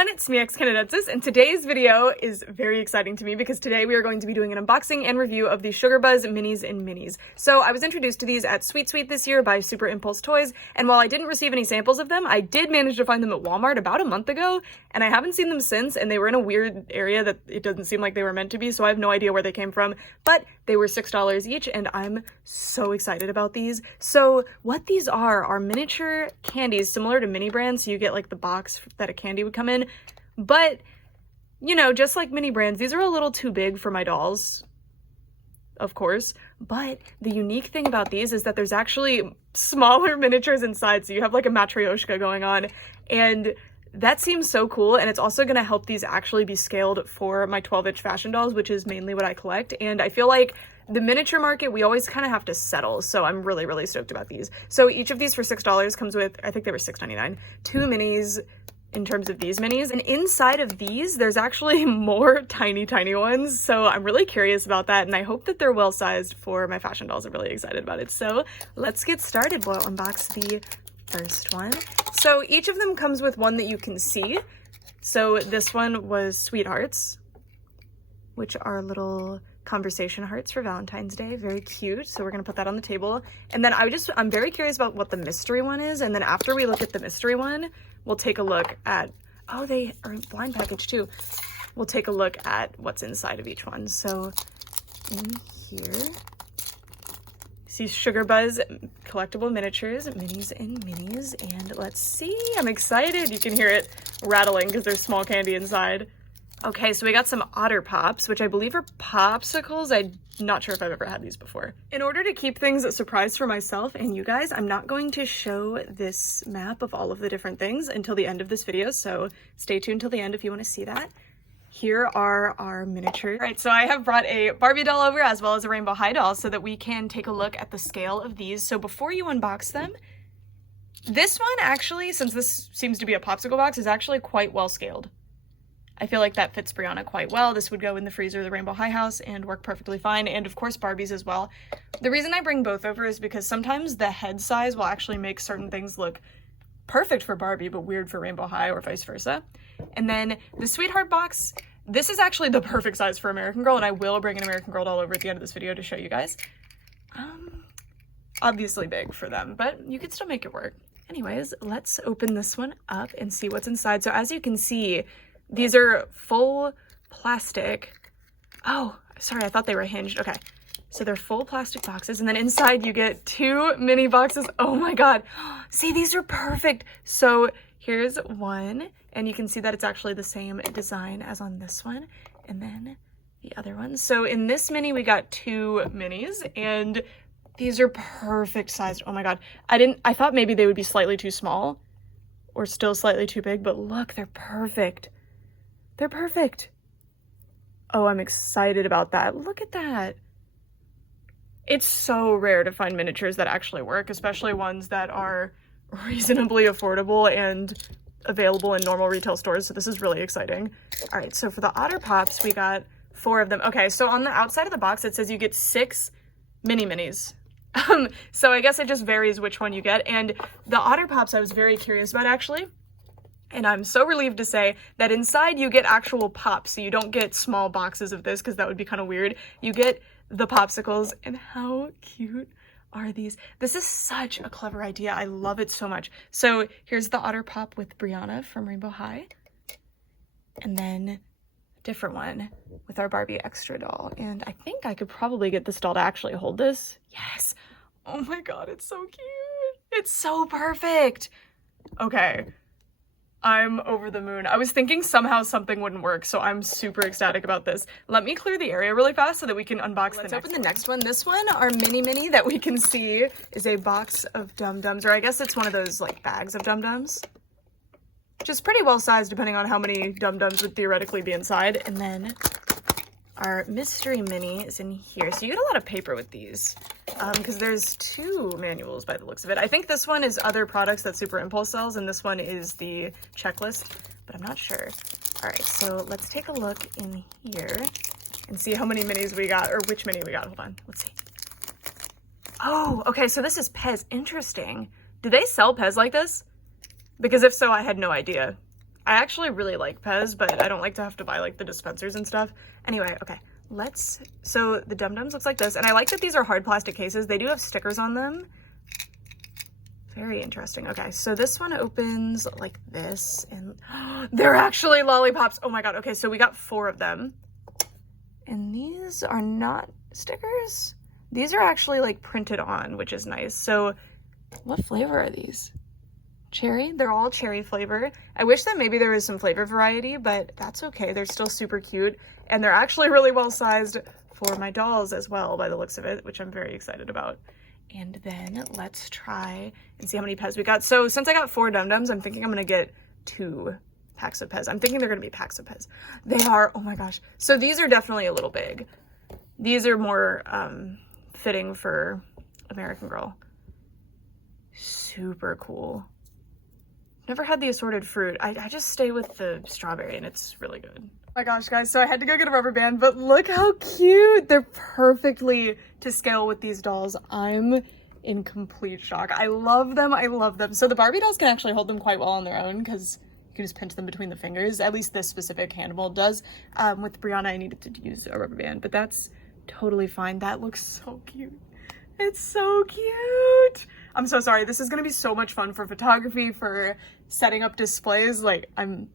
everyone, it's me, Ikes, and today's video is very exciting to me because today we are going to be doing an unboxing and review of the Sugar Buzz Minis and Minis. So I was introduced to these at Sweet Sweet this year by Super Impulse Toys, and while I didn't receive any samples of them, I did manage to find them at Walmart about a month ago, and I haven't seen them since, and they were in a weird area that it doesn't seem like they were meant to be, so I have no idea where they came from, but they were $6 each, and I'm so excited about these. So what these are miniature candies similar to mini brands, so you get like the box that a candy would come in, but you know, just like mini brands, these are a little too big for my dolls, of course, but the unique thing about these is that there's actually smaller miniatures inside, so you have like a matryoshka going on, and that seems so cool. And it's also going to help these actually be scaled for my 12-inch fashion dolls, which is mainly what I collect, and I feel like the miniature market, we always kind of have to settle, so I'm really stoked about these. So each of these for $6 comes with, I think they were $6.99, 2 minis in terms of these minis, and inside of these there's actually more tiny ones, so I'm really curious about that, and I hope that they're well sized for my fashion dolls. I'm really excited about it. So let's get started. We'll unbox the first one. So each of them comes with one that you can see. So this one was Sweethearts, which are little conversation hearts for Valentine's Day. Very cute. So we're gonna put that on the table, and then I'm very curious about what the mystery one is, and then after we look at the mystery one, we'll take a look at, oh, they are blind package too. We'll take a look at what's inside of each one. So in here, see Sugar Buzz collectible miniatures, minis and minis, and let's see, I'm excited. You can hear it rattling because there's small candy inside. Okay, so we got some Otter Pops, which I believe are popsicles. I'm not sure if I've ever had these before. In order to keep things a surprise for myself and you guys, I'm not going to show this map of all of the different things until the end of this video, so stay tuned till the end if you want to see that. Here are our miniatures. All right, so I have brought a Barbie doll over as well as a Rainbow High doll so that we can take a look at the scale of these. So before you unbox them, this one actually, since this seems to be a popsicle box, is actually quite well scaled. I feel like that fits Brianna quite well. This would go in the freezer of the Rainbow High house and work perfectly fine, and of course Barbie's as well. The reason I bring both over is because sometimes the head size will actually make certain things look perfect for Barbie but weird for Rainbow High, or vice versa. And then the Sweetheart box, this is actually the perfect size for American Girl, and I will bring an American Girl doll over at the end of this video to show you guys. Obviously big for them, but you could still make it work. Anyways, let's open this one up and see what's inside. So as you can see, these are full plastic. Oh, sorry, I thought they were hinged. Okay, so they're full plastic boxes, and then inside you get 2 mini boxes. Oh my God, see, these are perfect. So here's one, and you can see that it's actually the same design as on this one, and then the other one. So in this mini, we got 2 minis, and these are perfect sized. Oh my God, I thought maybe they would be slightly too small or still slightly too big, but look, they're perfect. They're perfect. Oh, I'm excited about that. Look at that. It's so rare to find miniatures that actually work, especially ones that are reasonably affordable and available in normal retail stores. So this is really exciting. All right, so for the Otter Pops, we got 4 of them. Okay, so on the outside of the box, it says you get 6 minis. So I guess it just varies which one you get. And the Otter Pops I was very curious about actually. And I'm so relieved to say that inside you get actual pops, so you don't get small boxes of this because that would be kind of weird. You get the popsicles, and how cute are these? This is such a clever idea. I love it so much. So here's the Otter Pop with Brianna from Rainbow High, and then a different one with our Barbie extra doll. And I think I could probably get this doll to actually hold this. Yes. Oh my God, it's so cute. It's so perfect. Okay. I'm over the moon. I was thinking somehow something wouldn't work, so I'm super ecstatic about this. Let me clear the area really fast so that we can unbox the next one. Let's open the next one. This one, our mini that we can see, is a box of Dum-dums, or I guess it's one of those like bags of Dum-dums. Just pretty well sized depending on how many Dum-dums would theoretically be inside. And then our mystery mini is in here. So you get a lot of paper with these because there's 2 manuals by the looks of it. I think this one is other products that Super Impulse sells, and this one is the checklist, but I'm not sure. All right, so let's take a look in here and see how many minis we got, or which mini we got. Hold on, let's see. Oh, okay, so this is Pez. Interesting. Do they sell Pez like this? Because if so, I had no idea. I actually really like Pez, but I don't like to have to buy like the dispensers and stuff. Anyway, okay, so the Dum-dums looks like this, and I like that these are hard plastic cases. They do have stickers on them. Very interesting. Okay, so this one opens like this, and they're actually lollipops. Oh my god. Okay, so we got 4 of them, and these are not stickers. These are actually like printed on, which is nice. So what flavor are these? Cherry? They're all cherry flavor. I wish that maybe there was some flavor variety, but that's okay. They're still super cute, and they're actually really well sized for my dolls as well, by the looks of it, which I'm very excited about. And then let's try and see how many Pez we got. So since I got 4 Dum-dums, I'm thinking I'm gonna get 2 packs of Pez. I'm thinking they're gonna be packs of Pez. They are, oh my gosh. So these are definitely a little big. These are more fitting for American Girl. Super cool. Never had the assorted fruit. I just stay with the strawberry, and it's really good. Oh my gosh, guys, so I had to go get a rubber band, but look how cute. They're perfectly to scale with these dolls. I'm in complete shock. I love them. I love them. So the Barbie dolls can actually hold them quite well on their own because you can just pinch them between the fingers. At least this specific hand mold does. With Brianna, I needed to use a rubber band, but that's totally fine. That looks so cute. It's so cute. I'm so sorry. This is going to be so much fun for photography, for setting up displays. Like, I'm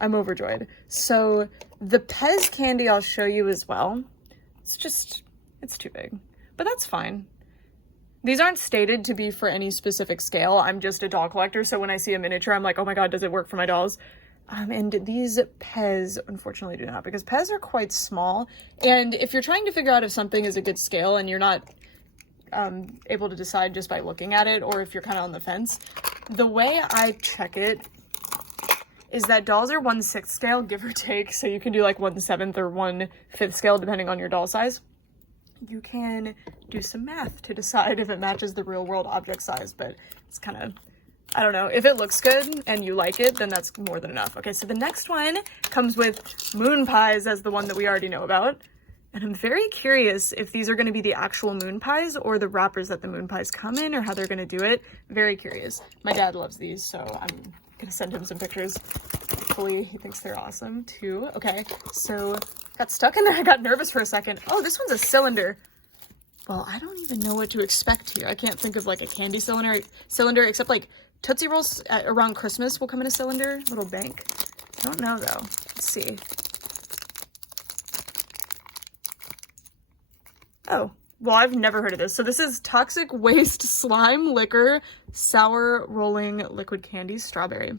overjoyed. So the Pez candy I'll show you as well. It's too big, but that's fine. These aren't stated to be for any specific scale. I'm just a doll collector, so when I see a miniature, I'm like, oh my god, does it work for my dolls? And these Pez, unfortunately, do not, because Pez are quite small. And if you're trying to figure out if something is a good scale and you're not able to decide just by looking at it, or if you're kind of on the fence, the way I check it is that dolls are 1/6 scale, give or take, so you can do like 1/7 or 1/5 scale depending on your doll size. You can do some math to decide if it matches the real world object size, but it's kind of, I don't know, if it looks good and you like it, then that's more than enough. Okay, so the next one comes with moon pies as the one that we already know about. And I'm very curious if these are going to be the actual moon pies or the wrappers that the moon pies come in, or how they're going to do it. Very curious. My dad loves these, so I'm going to send him some pictures. Hopefully he thinks they're awesome too. Okay, so got stuck in there. I got nervous for a second. Oh, this one's a cylinder. Well, I don't even know what to expect here. I can't think of like a candy cylinder except like Tootsie Rolls around Christmas will come in a cylinder, little bank. I don't know though. Let's see. Oh, well, I've never heard of this. So this is Toxic Waste Slime Liquor Sour Rolling Liquid Candy Strawberry.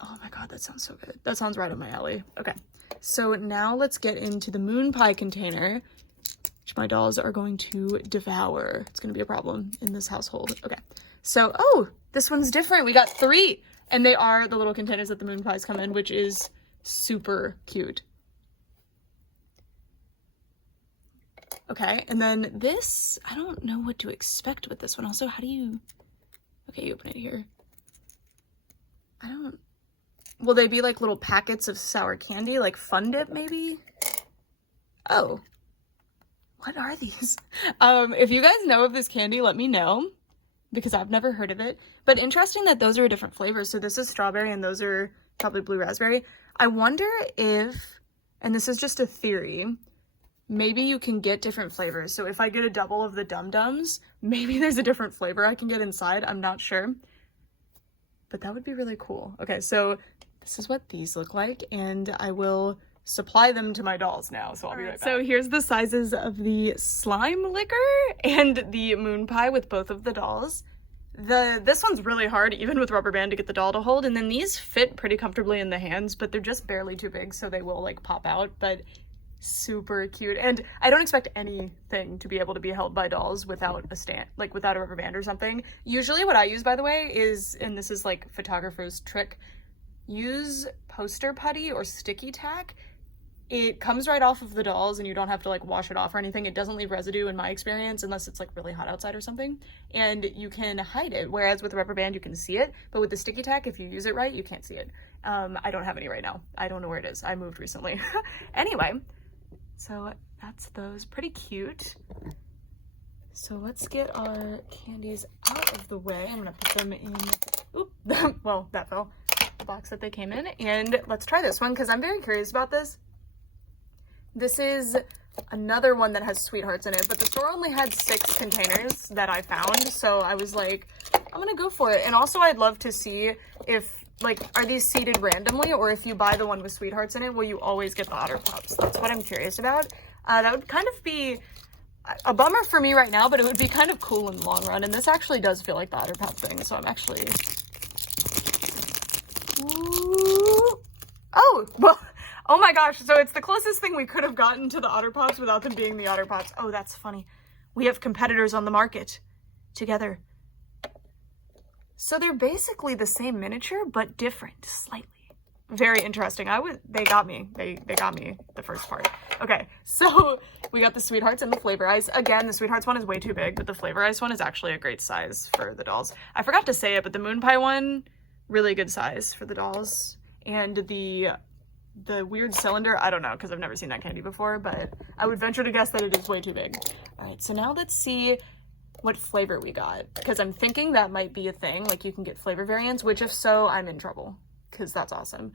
Oh my god, that sounds so good. That sounds right up my alley. Okay, so now let's get into the moon pie container, which my dolls are going to devour. It's going to be a problem in this household. Okay, so, oh, this one's different. We got 3, and they are the little containers that the moon pies come in, which is super cute. Okay, and then this, I don't know what to expect with this one. Also, how do you, okay, you open it here. Will they be like little packets of sour candy, like Fun Dip maybe? Oh, what are these? If you guys know of this candy, let me know, because I've never heard of it. But interesting that those are different flavors. So this is strawberry and those are probably blue raspberry. I wonder if, and this is just a theory, maybe you can get different flavors. So if I get a double of the Dum-dums, maybe there's a different flavor I can get inside. I'm not sure, but that would be really cool. Okay, so this is what these look like, and I will supply them to my dolls now, so I'll be right back. So here's the sizes of the slime liquor and the moon pie with both of the dolls. This one's really hard, even with rubber band, to get the doll to hold, and then these fit pretty comfortably in the hands, but they're just barely too big, so they will like pop out, but super cute. And I don't expect anything to be able to be held by dolls without a stand, like without a rubber band or something. Usually what I use, by the way, is, and this is like photographer's trick, use poster putty or sticky tack. It comes right off of the dolls and you don't have to like wash it off or anything. It doesn't leave residue in my experience unless it's like really hot outside or something, and you can hide it. Whereas with a rubber band you can see it, but with the sticky tack, if you use it right, you can't see it. I don't have any right now. I don't know where it is. I moved recently. Anyway, so that's those. Pretty cute. So let's get our candies out of the way. I'm gonna put them in, oop, well, that fell. box that they came in, and let's try this one because I'm very curious about this. This is another one that has sweethearts in it, but the store only had 6 containers that I found, so I was like, I'm gonna go for it. And also I'd love to see if, like, are these seeded randomly, or if you buy the one with sweethearts in it, will you always get the Otter Pops? That's what I'm curious about. That would kind of be a bummer for me right now, but it would be kind of cool in the long run. And this actually does feel like the Otter Pop thing, so I'm actually... Ooh. Oh, well, oh my gosh, so it's the closest thing we could have gotten to the Otter Pops without them being the Otter Pops. Oh, that's funny. We have competitors on the market together. So they're basically the same miniature, but different slightly. Very interesting. They got me. They got me the first part. Okay, so we got the Sweethearts and the Flavor Ice. Again, the Sweethearts one is way too big, but the Flavor Ice one is actually a great size for the dolls. I forgot to say it, but the Moon Pie one, really good size for the dolls. And the weird cylinder, I don't know, because I've never seen that candy before, but I would venture to guess that it is way too big. All right, so now let's see what flavor we got, because I'm thinking that might be a thing, like you can get flavor variants, which if so, I'm in trouble, because that's awesome.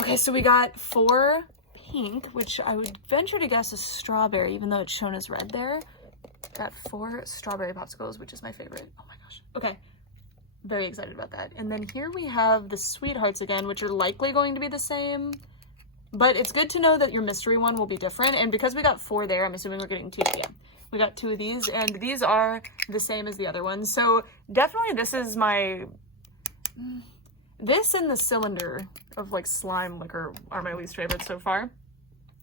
Okay, so we got 4 pink, which I would venture to guess is strawberry, even though it's shown as red there. Got 4 strawberry popsicles, which is my favorite. Oh my gosh. Okay, very excited about that. And then here we have the Sweethearts again, which are likely going to be the same, but it's good to know that your mystery one will be different. And because we got 4 there, I'm assuming we're getting 2. Yeah, we got 2 of these, and these are the same as the other ones. So definitely this is my... This and the cylinder of like slime liquor are my least favorite so far.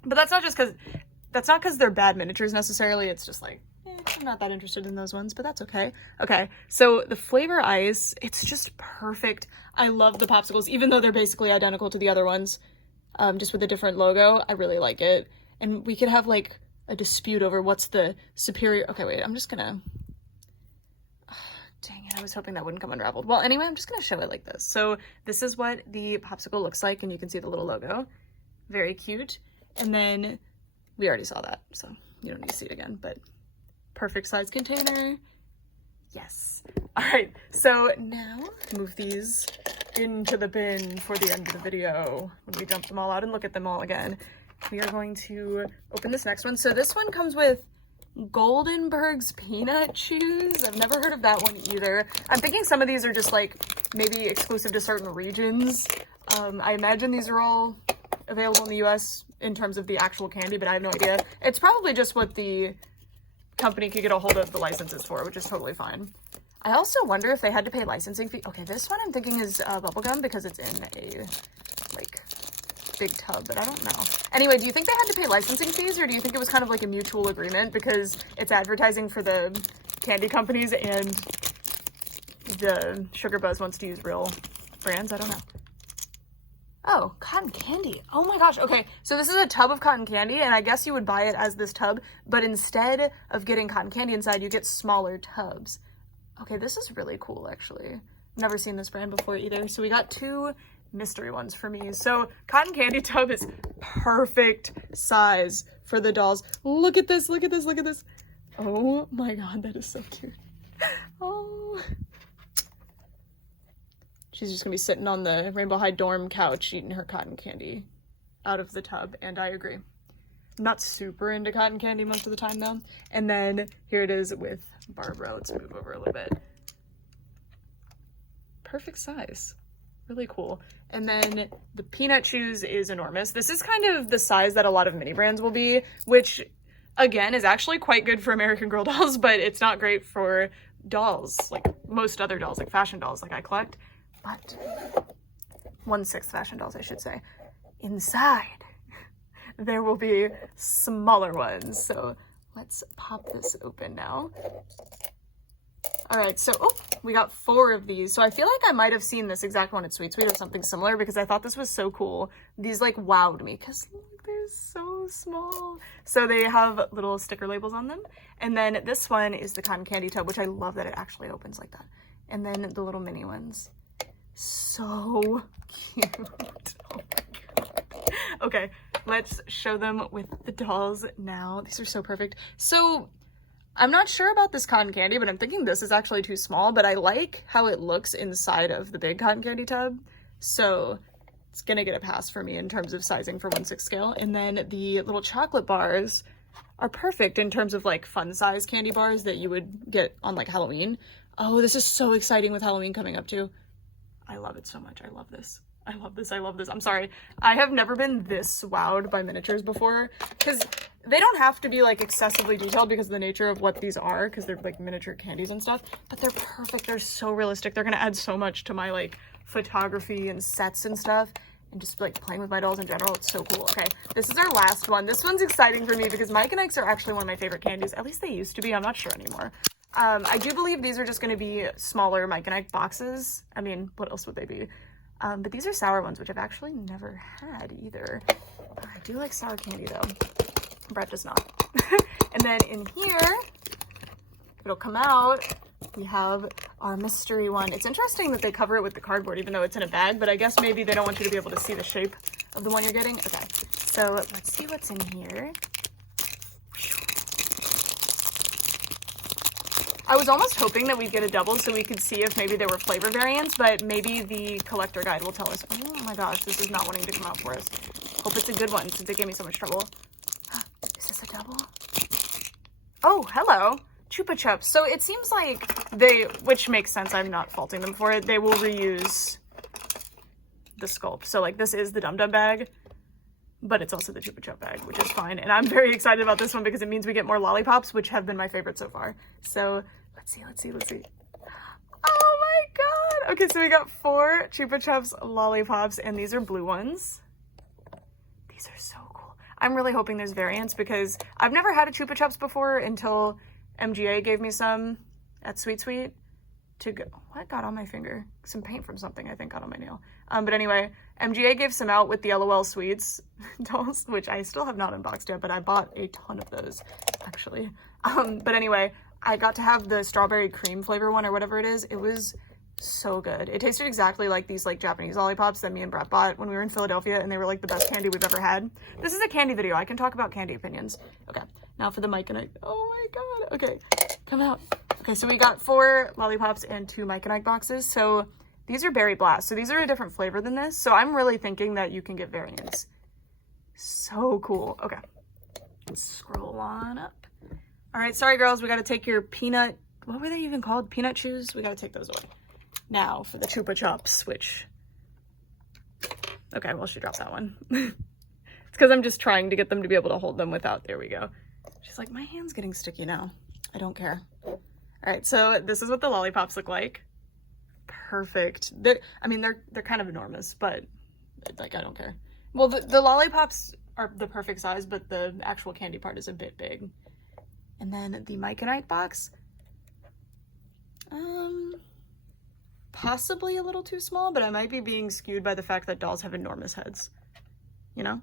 But that's not just because they're bad miniatures necessarily. It's just like, I'm not that interested in those ones, but that's okay. Okay, so the Flavor Ice, it's just perfect. I love the popsicles, even though they're basically identical to the other ones, just with a different logo. I really like it. And we could have like a dispute over what's the superior... Okay, wait, I'm just gonna... Dang it, I was hoping that wouldn't come unraveled. Well, anyway, I'm just gonna show it like this. So this is what the popsicle looks like, and you can see the little logo. Very cute. And then we already saw that, so you don't need to see it again, but perfect size container. Yes. All right, so now move these into the bin for the end of the video when we dump them all out and look at them all again. We are going to open this next one. So this one comes with Goldenberg's peanut chews. I've never heard of that one either. I'm thinking some of these are just like maybe exclusive to certain regions. I imagine these are all available in the US in terms of the actual candy, but I have no idea. It's probably just what the company could get a hold of the licenses for, which is totally fine. I also wonder if they had to pay licensing fee. Okay, this one I'm thinking is bubblegum because it's in a like big tub, but I don't know. Anyway, do you think they had to pay licensing fees, or do you think it was kind of like a mutual agreement because it's advertising for the candy companies and the Sugar Buzz wants to use real brands? I don't know. Oh, cotton candy. Oh my gosh. Okay, so this is a tub of cotton candy, and I guess you would buy it as this tub, but instead of getting cotton candy inside, you get smaller tubs. Okay, this is really cool, actually. Never seen this brand before either. So we got 2 mystery ones for me. So cotton candy tub is perfect size for the dolls. Look at this, look at this, look at this. Oh my god, that is so cute. Oh, she's just gonna be sitting on the Rainbow High dorm couch eating her cotton candy out of the tub, and I agree. I'm not super into cotton candy most of the time though. And then here it is with Barbara. Let's move over a little bit. Perfect size. Really cool. And then the peanut chews is enormous. This is kind of the size that a lot of mini brands will be, which again is actually quite good for American Girl dolls, but it's not great for dolls, like most other dolls, like fashion dolls like I collect. But 1/6 fashion dolls, I should say. Inside, there will be smaller ones. So let's pop this open now. All right, so we got 4 of these. So I feel like I might have seen this exact one at Sweet Sweet or something similar because I thought this was so cool. These like wowed me because look, they're so small. So they have little sticker labels on them. And then this one is the cotton candy tub, which I love that it actually opens like that. And then the little mini ones. So cute. Oh my god. Okay, let's show them with the dolls now. These are so perfect. So I'm not sure about this cotton candy, but I'm thinking this is actually too small, but I like how it looks inside of the big cotton candy tub. So it's gonna get a pass for me in terms of sizing for 1/6 scale. And then the little chocolate bars are perfect in terms of like fun size candy bars that you would get on like Halloween. Oh, this is so exciting with Halloween coming up too. I love it so much. I love this. I love this. I love this. I'm sorry. I have never been this wowed by miniatures before, because they don't have to be like excessively detailed because of the nature of what these are, because they're like miniature candies and stuff, but they're perfect. They're so realistic. They're going to add so much to my like photography and sets and stuff, and just like playing with my dolls in general. It's so cool. Okay, this is our last one. This one's exciting for me because Mike and Ikes are actually one of my favorite candies. At least they used to be. I'm not sure anymore. I do believe these are just going to be smaller Mike and Ike boxes. I mean, what else would they be? But these are sour ones, which I've actually never had either. I do like sour candy though. Brett does not. And then in here, it'll come out, we have our mystery one. It's interesting that they cover it with the cardboard, even though it's in a bag, but I guess maybe they don't want you to be able to see the shape of the one you're getting. Okay, so let's see what's in here. I was almost hoping that we'd get a double so we could see if maybe there were flavor variants, but maybe the collector guide will tell us. Oh my gosh, this is not wanting to come out for us. Hope it's a good one since it gave me so much trouble. Is this a double? Oh, hello. Chupa Chups. So it seems like they, which makes sense, I'm not faulting them for it, they will reuse the sculpt. So like this is the Dum-dum bag, but it's also the Chupa Chup bag, which is fine. And I'm very excited about this one because it means we get more lollipops, which have been my favorite so far. So let's see. Oh my god. Okay, so we got 4 Chupa Chups lollipops, and these are blue ones. These are so cool. I'm really hoping there's variants because I've never had a Chupa Chups before until MGA gave me some at Sweet Sweet to go. What got on my finger? Some paint from something I think got on my nail. But anyway, MGA gave some out with the LOL Sweets dolls, which I still have not unboxed yet, but I bought a ton of those actually. But anyway, I got to have the strawberry cream flavor one or whatever it is. It was so good. It tasted exactly like these like Japanese lollipops that me and Brett bought when we were in Philadelphia, and they were like the best candy we've ever had. This is a candy video. I can talk about candy opinions. Okay, now for the Mike and Ike. Oh my god. Okay, come out. Okay, so we got 4 lollipops and 2 Mike and Ike boxes. So these are Berry Blast. So these are a different flavor than this. So I'm really thinking that you can get variants. So cool. Okay, let's scroll on up. All right, sorry girls, we got to take your peanut, what were they even called? Peanut chews? We got to take those away. Now for the Chupa Chups, which, okay, well, she dropped that one. It's because I'm just trying to get them to be able to hold them without, there we go. She's like, my hand's getting sticky now. I don't care. All right, so this is what the lollipops look like. Perfect. I mean, they're kind of enormous, but like, I don't care. Well, the lollipops are the perfect size, but the actual candy part is a bit big. And then the Mike and Ike box, possibly a little too small, but I might be being skewed by the fact that dolls have enormous heads, you know?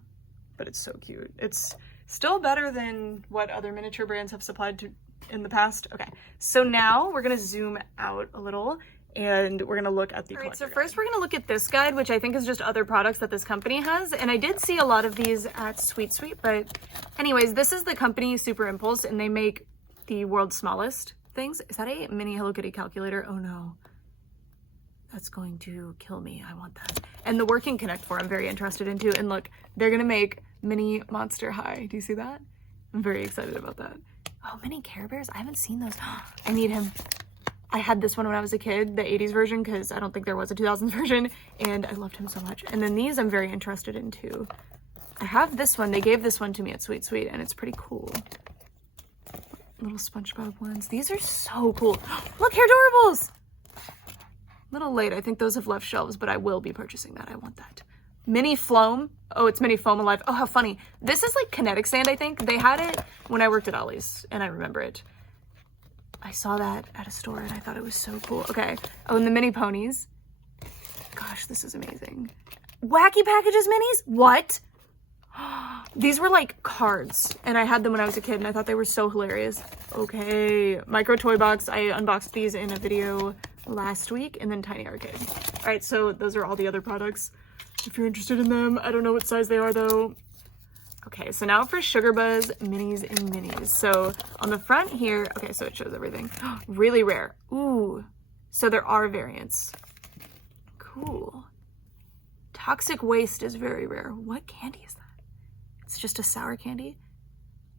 But it's so cute. It's still better than what other miniature brands have supplied to in the past. Okay, so now we're gonna zoom out a little and we're gonna look at the collector guide. So first we're gonna look at this guide, which I think is just other products that this company has. And I did see a lot of these at Sweet Sweet, but anyways, this is the company Super Impulse, and they make the world's smallest things. Is that a mini Hello Kitty calculator? Oh no. That's going to kill me. I want that. And the working Connect 4 I'm very interested in too. And look, they're gonna make mini Monster High. Do you see that? I'm very excited about that. Oh, mini Care Bears? I haven't seen those. I need him. I had this one when I was a kid, the 80s version, because I don't think there was a 2000s version, and I loved him so much. And then these I'm very interested in too. I have this one. They gave this one to me at Sweet Sweet, and it's pretty cool. Little SpongeBob ones. These are so cool. Look, Hair Doorables! Little late. I think those have left shelves, but I will be purchasing that. I want that. Mini Floam. Oh, it's Mini Foam Alive. Oh, how funny. This is like kinetic sand, I think. They had it when I worked at Ollie's, and I remember it. I saw that at a store, and I thought it was so cool. Okay. Oh, and the mini ponies. Gosh, this is amazing. Wacky Packages minis? What? These were like cards, and I had them when I was a kid, and I thought they were so hilarious. Okay. Micro Toy Box. I unboxed these in a video last week, and then Tiny Arcade. All right, so those are all the other products if you're interested in them. I don't know what size they are though. Okay, so now for Sugar Buzz Minis and Minis. So on the front here, okay, so it shows everything. Really rare. Ooh, so there are variants. Cool. Toxic Waste is very rare. What candy is that? It's just a sour candy.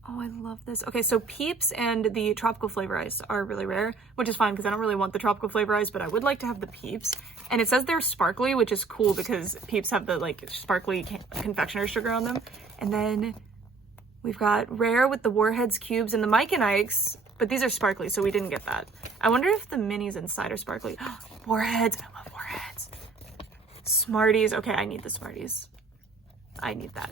Oh, I love this. Okay, so Peeps and the tropical flavor ice are really rare, which is fine because I don't really want the tropical flavor ice, but I would like to have the Peeps. And it says they're sparkly, which is cool because Peeps have the like sparkly confectioner sugar on them. And then we've got rare with the Warheads cubes and the Mike and Ikes, but these are sparkly, so we didn't get that. I wonder if the minis inside are sparkly. Warheads, I love Warheads. Smarties, okay, I need the Smarties. I need that.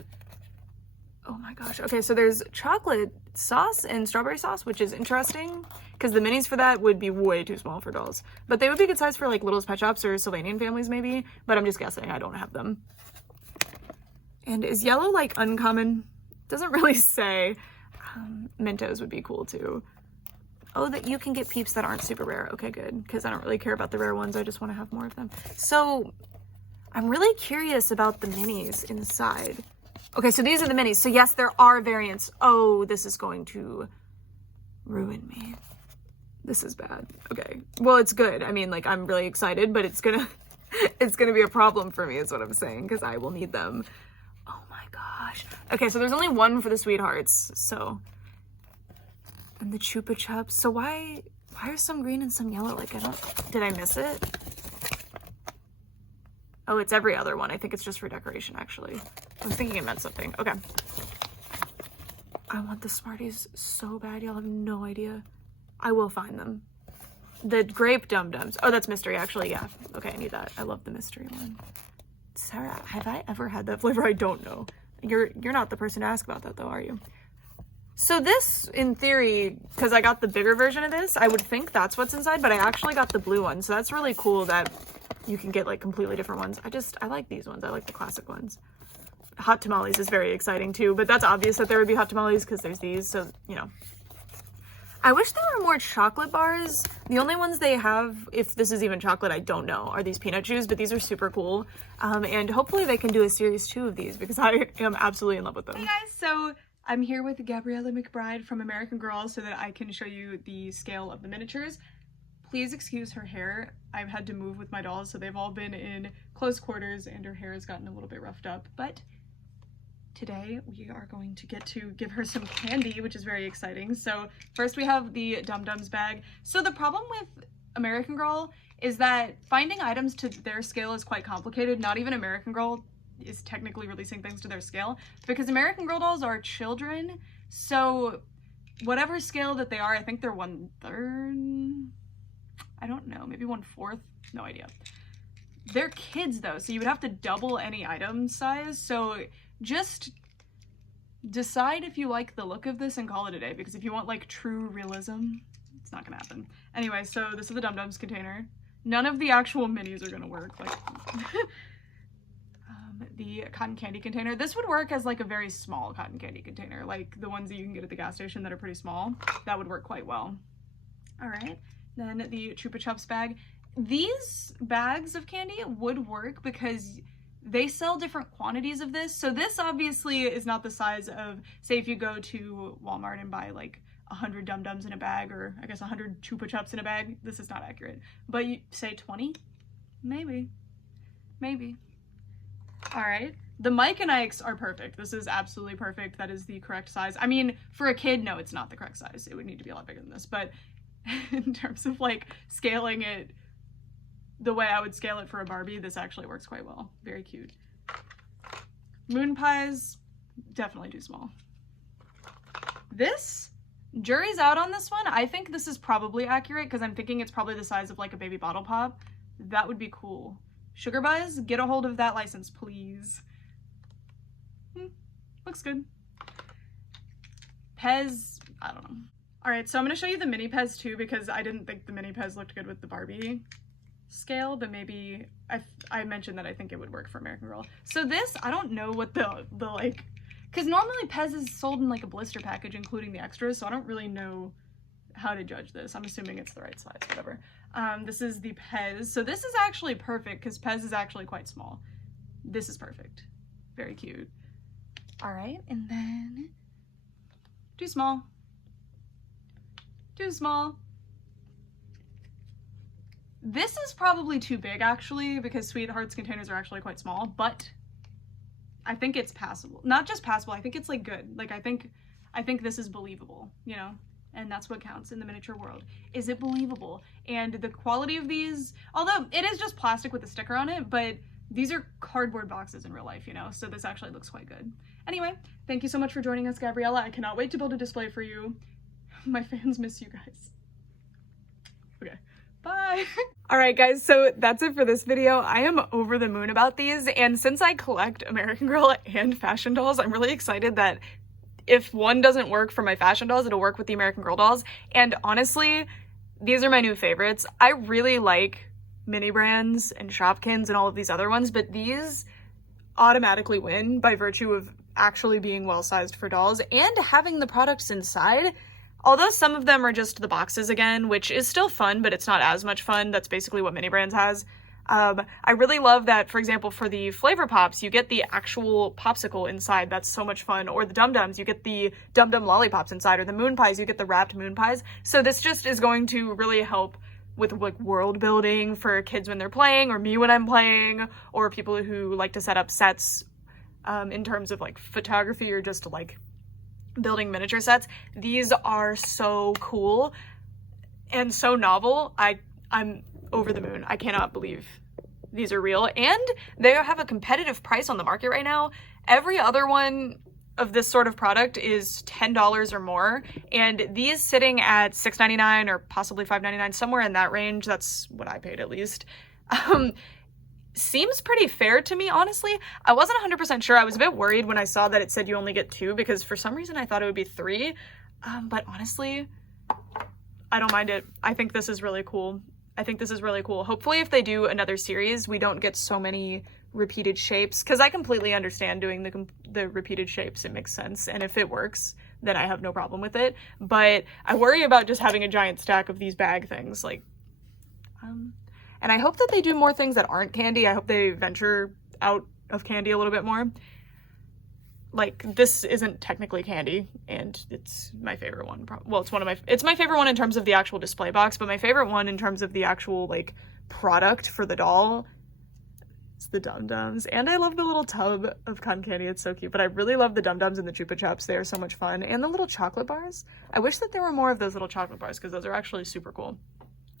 Oh my gosh. Okay, so there's chocolate sauce and strawberry sauce, which is interesting because the minis for that would be way too small for dolls. But they would be good size for like Littlest Pet Shops or Sylvanian families maybe, but I'm just guessing. I don't have them. And is yellow like uncommon? Doesn't really say. Mentos would be cool too. Oh, that you can get Peeps that aren't super rare. Okay, good, because I don't really care about the rare ones. I just want to have more of them. So I'm really curious about the minis inside. Okay, so these are the minis. So yes, there are variants. Oh, this is going to ruin me. This is bad. Okay. Well, it's good. I mean, like, I'm really excited, but it's gonna be a problem for me is what I'm saying, because I will need them. Oh my gosh. Okay, so there's only one for the sweethearts. And the Chupa Chups. So why are some green and some yellow? Like, did I miss it? Oh, it's every other one. I think it's just for decoration, actually. I was thinking it meant something. Okay. I want the Smarties so bad. Y'all have no idea. I will find them. The grape Dum-dums. Oh, that's mystery, actually. Yeah. Okay, I need that. I love the mystery one. Sarah, have I ever had that flavor? I don't know. You're not the person to ask about that, though, are you? So this, in theory, because I got the bigger version of this, I would think that's what's inside, but I actually got the blue one. So that's really cool that you can get like completely different ones. I like these ones. I like the classic ones. Hot tamales is very exciting too, but that's obvious that there would be hot tamales because there's these, so, you know. I wish there were more chocolate bars. The only ones they have, if this is even chocolate, I don't know, are these peanut chews, but these are super cool. And hopefully they can do a series 2 of these because I am absolutely in love with them. Hey guys, so I'm here with Gabriella McBride from American Girl so that I can show you the scale of the miniatures. Please excuse her hair. I've had to move with my dolls, so they've all been in close quarters and her hair has gotten a little bit roughed up. But today we are going to get to give her some candy, which is very exciting. So first we have the Dum-dums bag. So the problem with American Girl is that finding items to their scale is quite complicated. Not even American Girl is technically releasing things to their scale because American Girl dolls are children. So whatever scale that they are, I think they're 1/3. I don't know, maybe 1/4, no idea. They're kids though, so you would have to double any item size. So just decide if you like the look of this and call it a day, because if you want like true realism, it's not gonna happen. Anyway, so this is the Dum-dums container. None of the actual minis are gonna work, like the cotton candy container. This would work as like a very small cotton candy container, like the ones that you can get at the gas station that are pretty small. That would work quite well. All right. Then the Chupa Chups bag. These bags of candy would work because they sell different quantities of this. So this obviously is not the size of, say if you go to Walmart and buy like 100 Dum-dums in a bag, or I guess 100 Chupa Chups in a bag. This is not accurate. But you say 20? Maybe. All right. The Mike and Ikes are perfect. This is absolutely perfect. That is the correct size. I mean, for a kid, no, it's not the correct size. It would need to be a lot bigger than this, but in terms of like scaling it the way I would scale it for a Barbie, this actually works quite well. Very cute. Moon pies, definitely too small. This, jury's out on this one. I think this is probably accurate because I'm thinking it's probably the size of like a baby bottle pop. That would be cool. Sugar Buzz, get a hold of that license, please. Looks good. Pez, I don't know. All right, so I'm gonna show you the mini Pez too because I didn't think the mini Pez looked good with the Barbie scale, but maybe I mentioned that I think it would work for American Girl. So this, I don't know what the like, because normally Pez is sold in like a blister package including the extras, so I don't really know how to judge this. I'm assuming it's the right size, whatever. This is the Pez. So this is actually perfect because Pez is actually quite small. This is perfect. Very cute. All right, and then too small. Too small. This is probably too big actually, because Sweetheart's containers are actually quite small, but I think it's passable. Not just passable, I think it's like good. Like I think this is believable, you know? And that's what counts in the miniature world. Is it believable? And the quality of these, although it is just plastic with a sticker on it, but these are cardboard boxes in real life, you know? So this actually looks quite good. Anyway, thank you so much for joining us, Gabriella. I cannot wait to build a display for you. My fans miss you guys. Okay, bye. All right, guys, so that's it for this video. I am over the moon about these, and since I collect American Girl and fashion dolls, I'm really excited that if one doesn't work for my fashion dolls, it'll work with the American Girl dolls. And honestly, these are my new favorites. I really like mini brands and Shopkins and all of these other ones, but these automatically win by virtue of actually being well-sized for dolls and having the products inside. Although some of them are just the boxes again, which is still fun, but it's not as much fun. That's basically what Mini Brands has. I really love that, for example, for the Flavor Pops, you get the actual popsicle inside. That's so much fun. Or the Dum-dums, you get the Dum-dum lollipops inside. Or the Moon Pies, you get the wrapped Moon Pies. So this just is going to really help with like world building for kids when they're playing, or me when I'm playing, or people who like to set up sets in terms of like photography or just like building miniature sets. These are so cool and so novel. I'm over the moon. I cannot believe these are real, and they have a competitive price on the market right now. Every other one of this sort of product is $10 or more, and these sitting at $6.99 or possibly $5.99, somewhere in that range. That's what I paid at least. Seems pretty fair to me, honestly. I wasn't 100% sure. I was a bit worried when I saw that it said you only get 2, because for some reason I thought it would be 3. But honestly, I don't mind it. I think this is really cool. Hopefully if they do another series, we don't get so many repeated shapes, because I completely understand doing the repeated shapes. It makes sense, and if it works, then I have no problem with it. But I worry about just having a giant stack of these bag things, like, and I hope that they do more things that aren't candy. I hope they venture out of candy a little bit more. Like, this isn't technically candy, and it's my favorite one. Well, it's my favorite one in terms of the actual display box, but my favorite one in terms of the actual, like, product for the doll is the Dum-dums. And I love the little tub of cotton candy. It's so cute. But I really love the Dum-dums and the Chupa Chups. They are so much fun. And the little chocolate bars. I wish that there were more of those little chocolate bars, because those are actually super cool.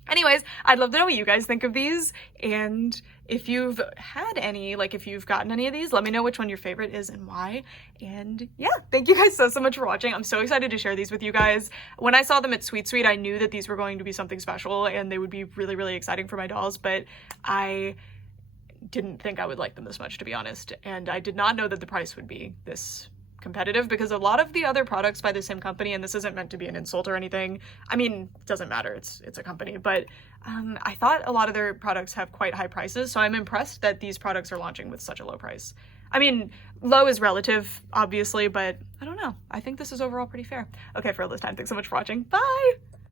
Anyways, I'd love to know what you guys think of these, and if you've had any, like if you've gotten any of these, let me know which one your favorite is and why. And yeah, thank you guys so much for watching. I'm so excited to share these with you guys. When I saw them at Sweet Sweet, I knew that these were going to be something special and they would be really, really exciting for my dolls, but I didn't think I would like them this much, to be honest. And I did not know that the price would be this competitive, because a lot of the other products by the same company, and this isn't meant to be an insult or anything, I mean, it doesn't matter, it's a company, but I thought a lot of their products have quite high prices, so I'm impressed that these products are launching with such a low price. I mean, low is relative, obviously, but I don't know. I think this is overall pretty fair. Okay, for all this time, thanks so much for watching. Bye!